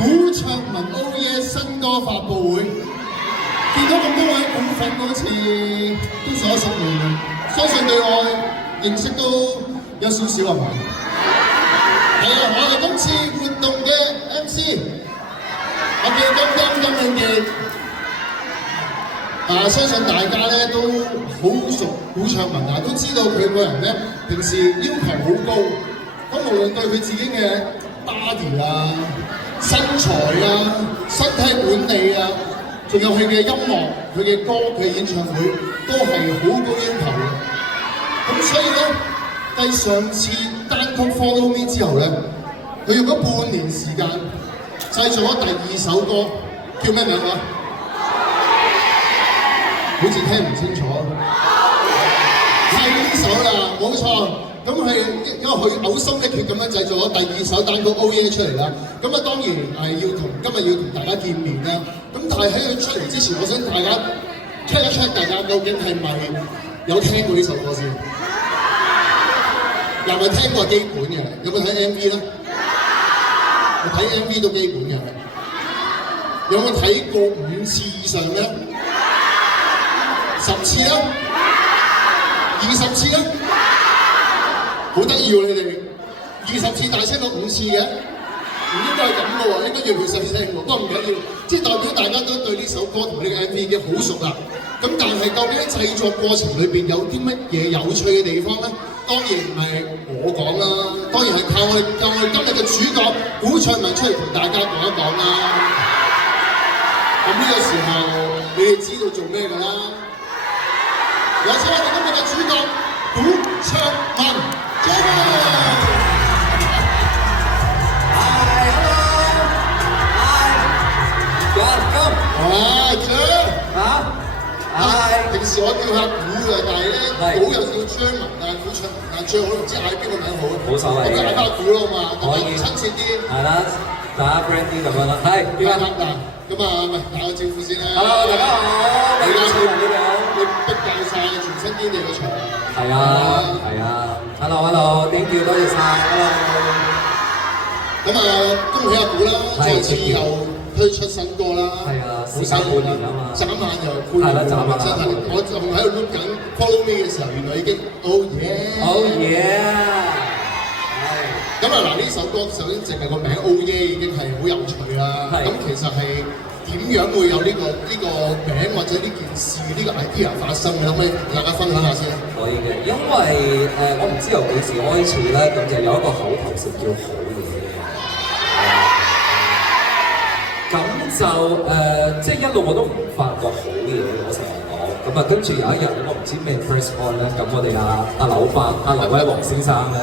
古卓文 Oh Yeah 新歌發佈會，見到咁多位股粉好似都熟熟面，相信對我認識都有少少係咪？係啊，我係今次活動嘅 MC， 我叫金永傑。相信大家咧都好熟古卓文啊，都知道佢個人咧平時要求好高，咁無論對佢自己嘅 body 啊、身材啊、身體管理啊，仲有佢嘅音樂、佢嘅歌、佢嘅演唱會，都係好高要求嘅。咁所以咧，繼上次單曲 Follow Me 之後咧，佢用咗半年時間製作咗第二首歌，叫咩名啊？好似聽唔清楚，係呢首啦，冇錯。咁係因為佢嘔心瀝血咁樣製作咗第二首單曲 Oh Yeah 出嚟啦。咁啊當然係今日要同大家見面啦。咁但係喺佢出嚟之前，我想大家 check 一 check 大家究竟係咪有聽過呢首歌先？有冇聽過基本嘅？有冇睇 MV 咧？我睇 MV 都基本嘅。有冇睇過5次以上咧？10次啦，20次啦，好得意喎你哋，20次大聲過5次嘅，唔應該係咁嘅喎，應該要佢細聲喎，不過唔緊要，即係代表大家都對呢首歌同呢個 MV 已經好熟啦。咁但係究竟喺製作過程裏邊有啲乜嘢有趣嘅地方咧？當然唔係我講啦，當然係靠我哋今日嘅主角古卓文出嚟同大家講一講啦。咁呢個時候你哋知道做咩㗎啦？有請我哋今日嘅主角古卓文 Hi， 平時我叫下古嘅，但係咧古又叫張文啊，古卓文啊，最好都唔知嗌邊個名好啊！冇所謂嘅，我嗌翻古咯嘛，可以親切啲。係啦，大家 friend 啲咁樣啦。係，邊個？咁啊，喂，打個招呼先啦。Hello， 大家好，你好，你好。你逼爆晒全新天地嘅場。係啊，係啊。Hello，thank you， 多謝晒。Hello。咁啊，恭喜阿古啦，再次又推出新歌啦。係啊，時間半年啊嘛。眨眼又半年。係啦，眨眼。真係，我仲喺度 look 緊 Follow Me 嘅時候，原來已經 Oh Yeah。Oh Yeah。咁啊嗱，呢首歌首先淨係個名 Oh Yeah 已經係好有趣啦。咁其實係點樣會有呢個名或者呢件事呢個 idea 發生嘅？可唔可以同大家分享下先？可以嘅，因為我唔知由幾時開始咧，咁就有一個口頭禪叫好嘢嘅。咁就即係一路我都唔發覺好嘢，我成日講。咁啊，跟住有一日我唔知咩 press con 咧，咁我哋阿劉偉煌先生咧。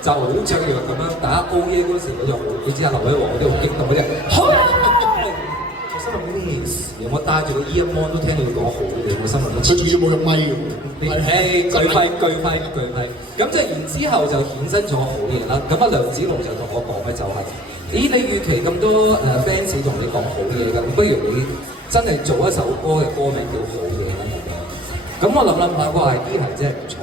就好雀躍咁樣，大家 O 耶嗰時我就好，你知阿劉偉煌嗰啲好激動嗰啲，好啊！我心諗咩事？我戴住個 earphone 都聽到佢講好嘅，我心諗佢仲要冇用咪嘅，巨批。咁即係然之後就衍生咗好嘢啦。咁啊梁子龍就同我講咧就係、咦你預期咁多fans 同你講好嘢㗎，不如你真係做一首歌嘅歌名叫好嘢啦咁樣。咁我諗下個 idea 係真係唔錯。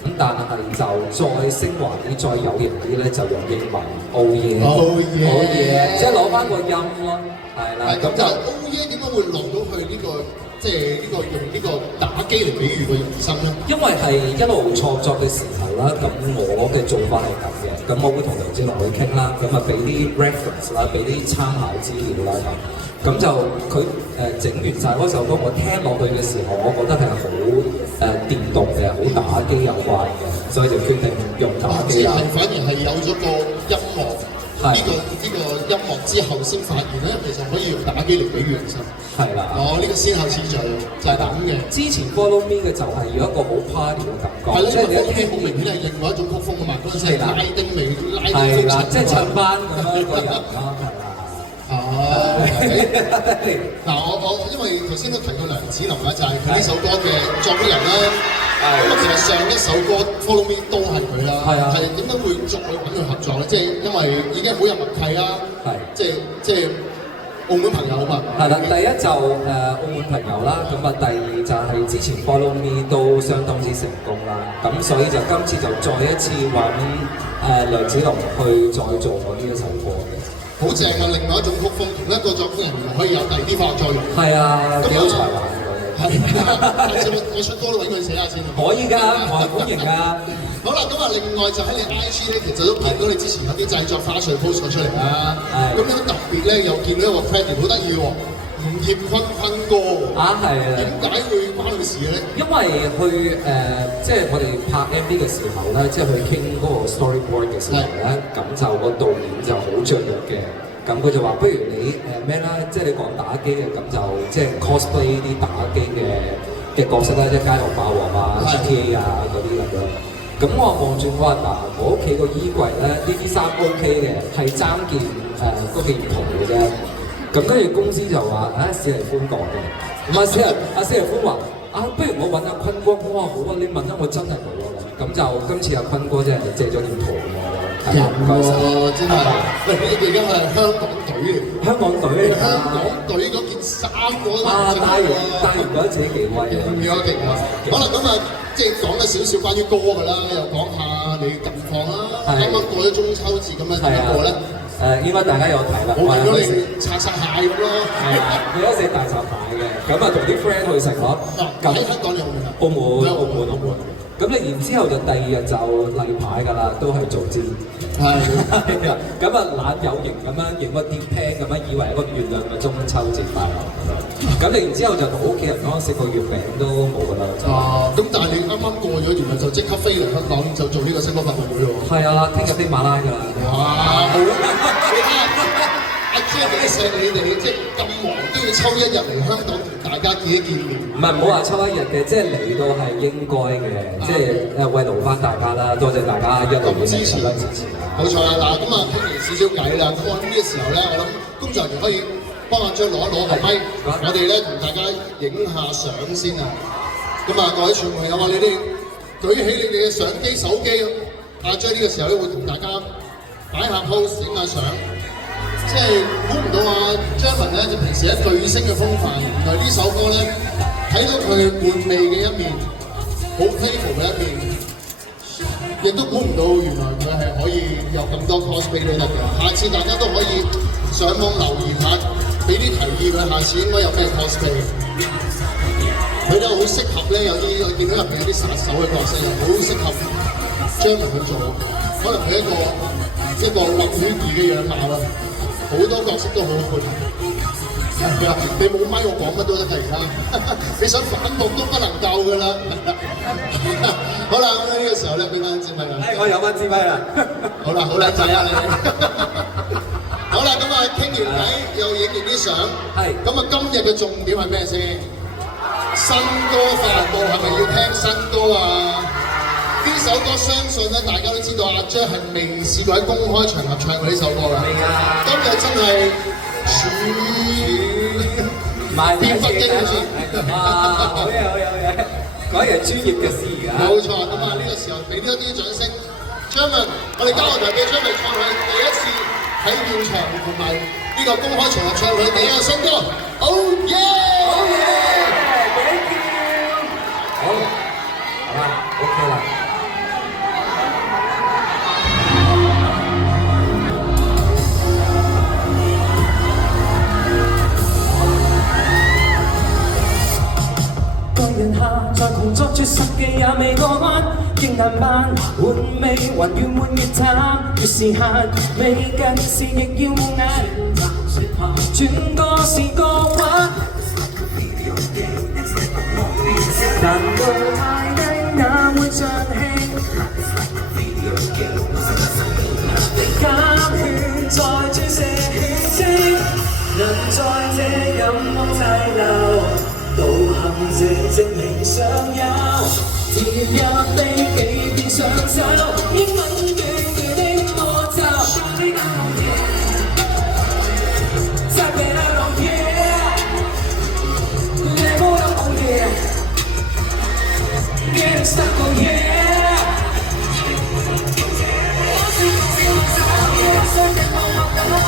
咁但係就再升華啲、再有型啲咧，就用英文 Oh Yeah，Oh Yeah， 即係攞翻個音咯，係啦。咁就 Oh Yeah 點解會落到去呢個即係呢個用呢個打機嚟比喻個人生咧？因為係一路創作嘅時候啦，咁我嘅做法係咁嘅，咁我會同梁子龍去傾啦，咁啊俾啲 reference 啦，俾啲參考資料啦咁就佢整完晒嗰首歌，我聽落去嘅時候，我覺得係好電動嘅，好打機有關嘅，所以就決定用打機啦。反而係有咗個音樂，呢個音樂之後先發現咧，其實可以用打機嚟比喻人生。係啦。呢個先後次序就係咁嘅。之前 Follow Me 嘅就係有一個好 party 嘅感覺。係咯，因為 Follow Me 好明顯係另外一種曲風啊嘛，嗰陣時係拉丁味，拉丁風情。即係唱班咁樣個人啦，係啦。嗱，我因為頭先都提過梁子龍啦，就係佢呢首歌嘅作曲人啦。咁啊，其實上一首歌 Follow Me 都係佢啦。係點解會再揾佢合作咧？即係因為已經好有默契啦。即係澳門朋友啊嘛。係啦，第一就澳門朋友啦，咁啊第二就係之前 Follow Me 都相當之成功啦。咁所以就今次就再一次揾梁子龍去再做我呢一首歌嘅。好正啊！另外一種曲風，同一個作曲人原來可以有第二啲化學作用。係啊，幾有才華。係，我出歌都揾佢寫下先。可以㗎，我係歡迎㗎。好啦，咁啊，另外就喺你 IG 咧，其實都見到你之前有啲製作花絮 post 咗出嚟啦。係。咁你好特別咧，又見到一個 credit 好得意喎，吳業坤坤哥。啊，係啊。點解會關佢事嘅咧？因為去即係我哋拍 MV 嘅時候咧，即係去傾嗰個 storyboard 嘅時候咧，咁就個導演就好雀躍嘅。咁佢就話：不如你咩啦？即係你講打機嘅，咁就即係 cosplay 啲打機嘅角色啦，即係街頭霸王啊、GTA 啊嗰啲咁樣。咁我望住我話嗱，我屋企個衣櫃咧，呢啲衫 OK 嘅，係爭件嗰件唔同嘅啫。咁跟住公司就話：史尼歡講嘅。咁史尼歡話：不如我揾阿坤哥。我話好啊，你問得我真係冇啊。咁就今次阿坤哥真係借咗件圖我。人喎，真係！喂，你哋而家係香港隊嚟，香港隊，香港隊嗰件衫嗰個戴完覺得自己幾威啊！勁咗勁啊！好啦，咁啊，即係講咗少少關於歌㗎啦，又講下你近況啦。啱啱過咗中秋節咁樣點過咧？應該大家有睇啦。我見到你拆蟹咁咯。係啊，你一食大閘蟹嘅，咁啊同啲 friend 去食咯。咁喺香港你有冇啊？澳門。咁你然之後就第二日就例牌㗎啦，都係做節。係。咁啊懶有型咁樣影個碟 pan 咁樣，以為一個月亮嘅中秋節快樂咁樣。咁你然之後就同屋企人講食個月餅都冇㗎啦。咁但係你啱啱過咗，原來就即刻飛嚟香港就做呢個星光發佈會喎。係啊，聽日飛馬拉㗎啦。哇！好啊！阿姐幾錫你哋，即係咁忙都要抽一日嚟香港同大家見一見面。唔係唔好話抽一日嘅，即係嚟到係應該嘅，即係慰勞翻大家啦，多謝大家一路支持啦，支持啦。冇錯啦，嗱咁啊傾完少少偈啦，咁我呢個時候咧，我諗工作人員可以幫阿張攞一攞個咪，我哋咧同大家影下相先啊。咁啊各位傳媒友啊，你哋舉起你哋嘅相機手機，阿張呢個時候咧會同大家擺下 pose 影下相。即係估唔到啊！張文咧就平時喺巨星嘅風範，原來呢首歌咧睇到佢玩味嘅一面，好 playful 嘅一面，亦都估唔到原來佢係可以有咁多 cosplay 都得嘅。下次大家都可以上網留言下，俾啲提議佢，下次應該有咩 cosplay。佢都好適合咧，有啲我見到入邊有啲殺手嘅角色，又好適合張文去做。可能佢一個混血兒嘅樣貌啊！好多角色都好配合，係啊！你冇咪我講乜都得㗎而家，你想反駁都不能夠㗎啦。好啦，咁呢個時候咧，俾翻支咪啦。我有翻支咪啦。好啦，好靚仔啊你。好啦，咁啊傾完偈又影完啲相，係。咁啊今日嘅重點係咩先？新歌發布係咪要聽新歌啊？呢首歌相信咧，大家都知道阿 Jack 係未試過喺公開場合唱過呢首歌㗎。係啊，今日真係變北京好似。哇！好嘢，講嘢專業嘅事㗎。冇錯，咁啊呢個時候俾多啲掌聲。張文，我哋交流台俾張文唱佢第一次喺現場同埋呢個公開場合唱佢第一個新歌。Oh yeah！Oh yeah！Thank you。好，好啦 ，OK 啦。在窮作絕實技也未過關，經難辦，換味還越換越淡，越是限，未近視亦要眼，轉個是個畫，難道太低哪會像氣？減血再注射血清，能在這飲屋滯留。道行這證明尚有，甜入地幾遍上手，英文短語的魔咒。Tap it out on here, level up on here, getting stuck on here。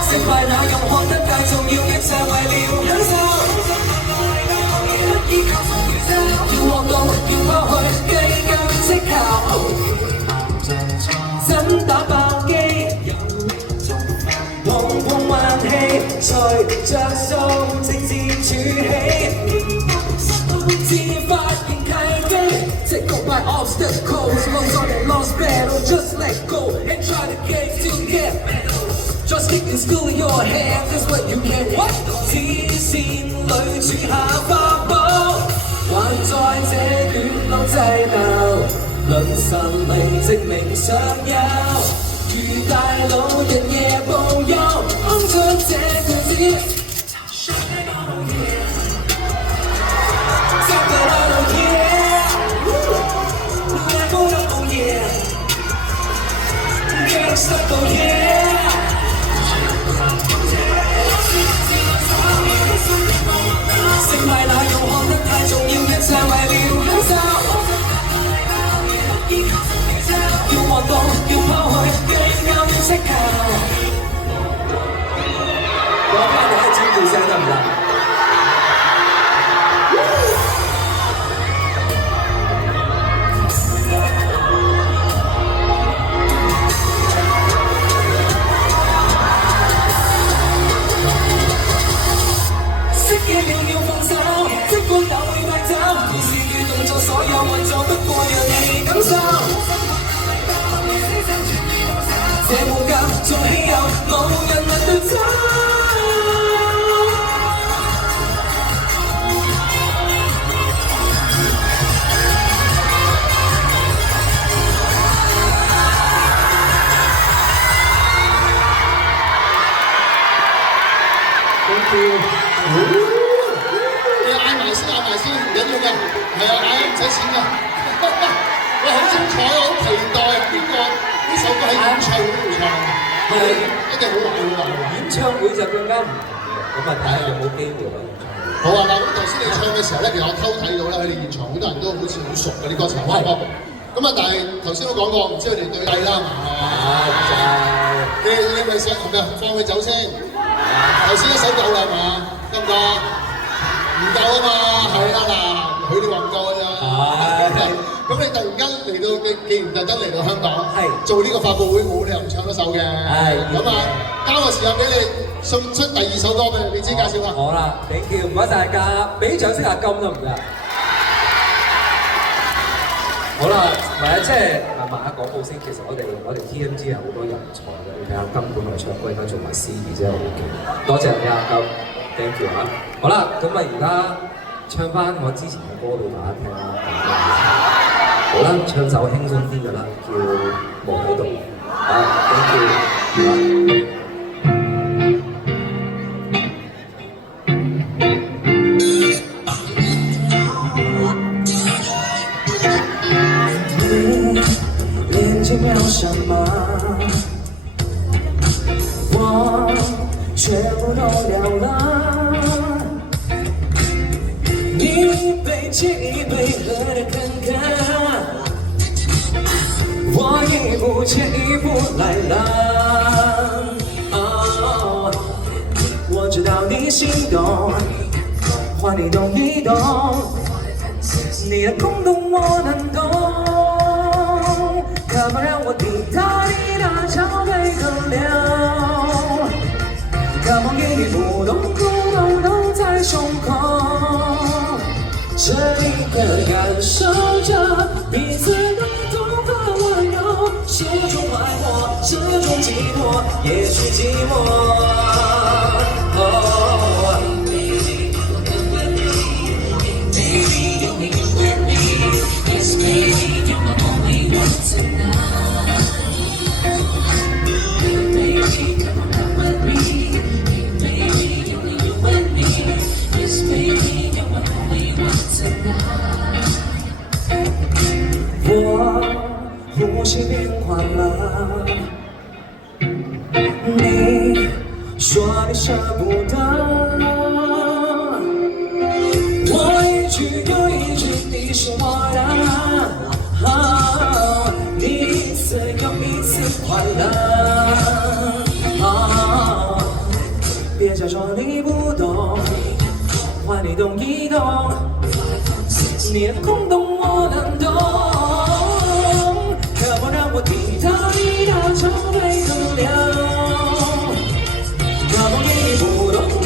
成敗那樣看得更重要，一切為了享受。要獲到，要拋去，計較即靠。着數直接儲起，自發現契機。Take go by obstacles, lost on a lost battle, just let go and try to get better. Just keep in school in your hands is what you can what？ 視線裏處下法寶，還在這段路滯留，論實力證明尚有。如大老人夜無憂，哼出這句子。成敗那樣看得太重要嘅就為了享受，要望到要拋去嘅啱識教。我翻嚟一招叫聲得唔得？所有運作不過讓你感受，這無價做稀有，無人能奪走。你嗌埋先，唔緊要嘅，係啊，嗌唔使錢嘅。我好精彩，我好期待呢首歌喺演唱會度唱，係一定好玩。演唱會就更加唔同，咁啊睇下有冇機會可以演唱會。好啊，嗱咁頭先你唱嘅時候咧，其實我偷睇到咧，佢哋現場好多人都好似好熟嘅啲歌詞，哇！咁啊，但係頭先都講過，唔知佢哋對例啦嘛。你咪想係咪放佢走先？頭先一首夠啦嘛，得唔得？唔夠啊嘛，係啦嗱，佢哋話唔夠㗎咋。咁你突然間嚟到，既然特登嚟到香港，做呢個發佈會，冇理由唔唱一首嘅。咁啊，交個時間俾你送出第二首歌俾你，你先介紹啦。好啦 ，thank you， 唔該大家，俾掌聲阿金得唔得？好啦，唔係啊，即係賣下廣告先。其實我哋 TMG 有好多人才嘅，你睇下金本來唱歌，而家做埋司儀真係好勁。多謝你阿金 ，thank you 嚇。好啦，咁啊而家唱翻我之前嘅歌俾大家聽啦。好啦，唱首輕鬆啲嘅啦，叫《夢喺度》。thank you。聊什麼？我全部都聊了。你一杯接一杯喝得更乾，我一步接一步來了。哦，我知道你心動，換你動一動，你的空洞我能懂。Come on， 讓我滴答滴答敲對個流。Come on， 給你不動不動都在胸口。這一刻感受着彼此的痛和溫柔，是有種快活，是有種寂寞，也許寂寞。呼吸變快了，你說你捨不得，我一句又一句你是我的，你一次又一次快樂，別假裝你不懂，換你動一動，你的空洞我能懂。我滴答滴答敲對個流，可望給你不動不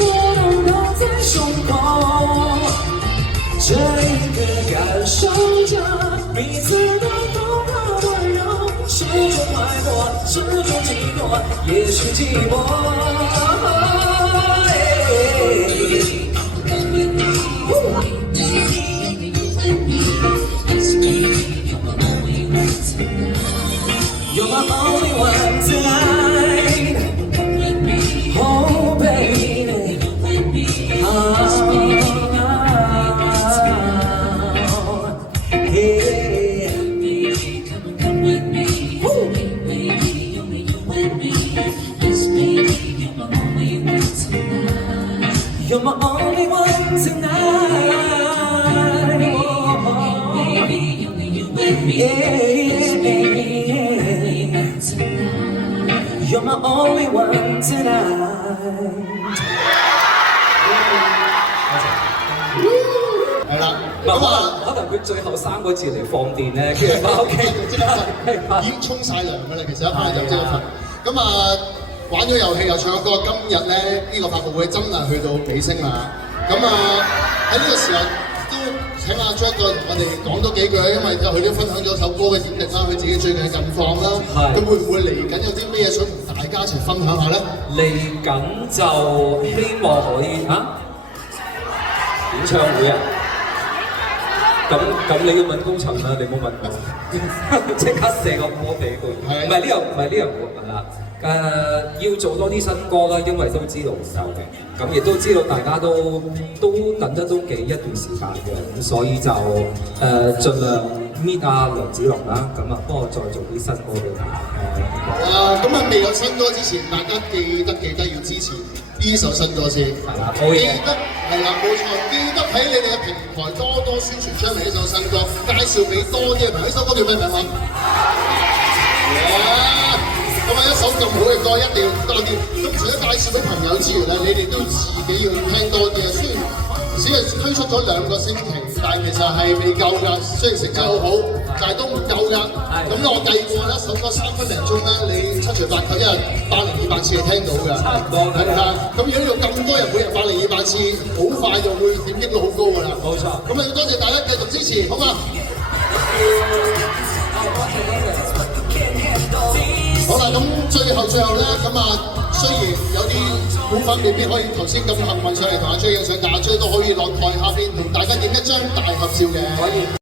也是寂寞。You're my only one tonight. Oh, baby. Oh, yeah. You're my only one tonight. You're my only one tonight. 係啦，可咁啊，能佢最後3個字嚟放電咧，跟住翻屋企即刻瞓，已經沖晒涼㗎啦。其實一翻就即刻瞓。咁啊，玩咗遊戲又唱咗歌，今日咧呢個發佈會真係去到尾聲啦。咁啊喺呢個時候都請阿 Jack 哥同我哋講多幾句，因為佢都分享咗首歌嘅演繹啦，佢自己最近嘅近況啦。咁會唔會嚟緊有啲咩嘢想同大家一齊分享下咧？嚟緊就希望可以演唱會啊！咁你要問高層啦，你冇問我，即刻射個波俾佢。唔係呢樣，唔係呢樣係啦。要做多啲新歌啦，因為都知道唔夠嘅，咁亦都知道大家都等得都幾一段時間嘅，咁所以就盡量搣阿梁子龍啦，咁啊幫我再做啲新歌俾大家。咁啊未有新歌之前，大家記得要支持呢首新歌先。係啦，好嘢。記得係啦，冇錯，記得喺你哋嘅平台多宣傳出嚟呢首新歌，介紹俾多啲嘅朋友。呢首歌叫咩名話？咁啊，一首咁好嘅歌一定要多啲。咁除咗介紹俾朋友之餘咧，你哋都自己要聽多啲啊。雖然只係推出咗2個星期，但係其實係未夠㗎。雖然成績好好，但係都唔夠㗎。咁我計過一首歌3分零鐘咧，你7除8扣一日100、200次係聽到㗎。差唔多㗎。係啦。咁如果有咁多人每日100、200次，好快就會點擊率好高㗎啦。冇錯。咁啊，要多謝大家繼續支持，好嘛？好啦，咁最後咧，咁啊，雖然有啲股份未必可以頭先咁幸運上嚟同阿 J 影相，但阿 J 都可以落台下邊同大家影一張大合照嘅。可以。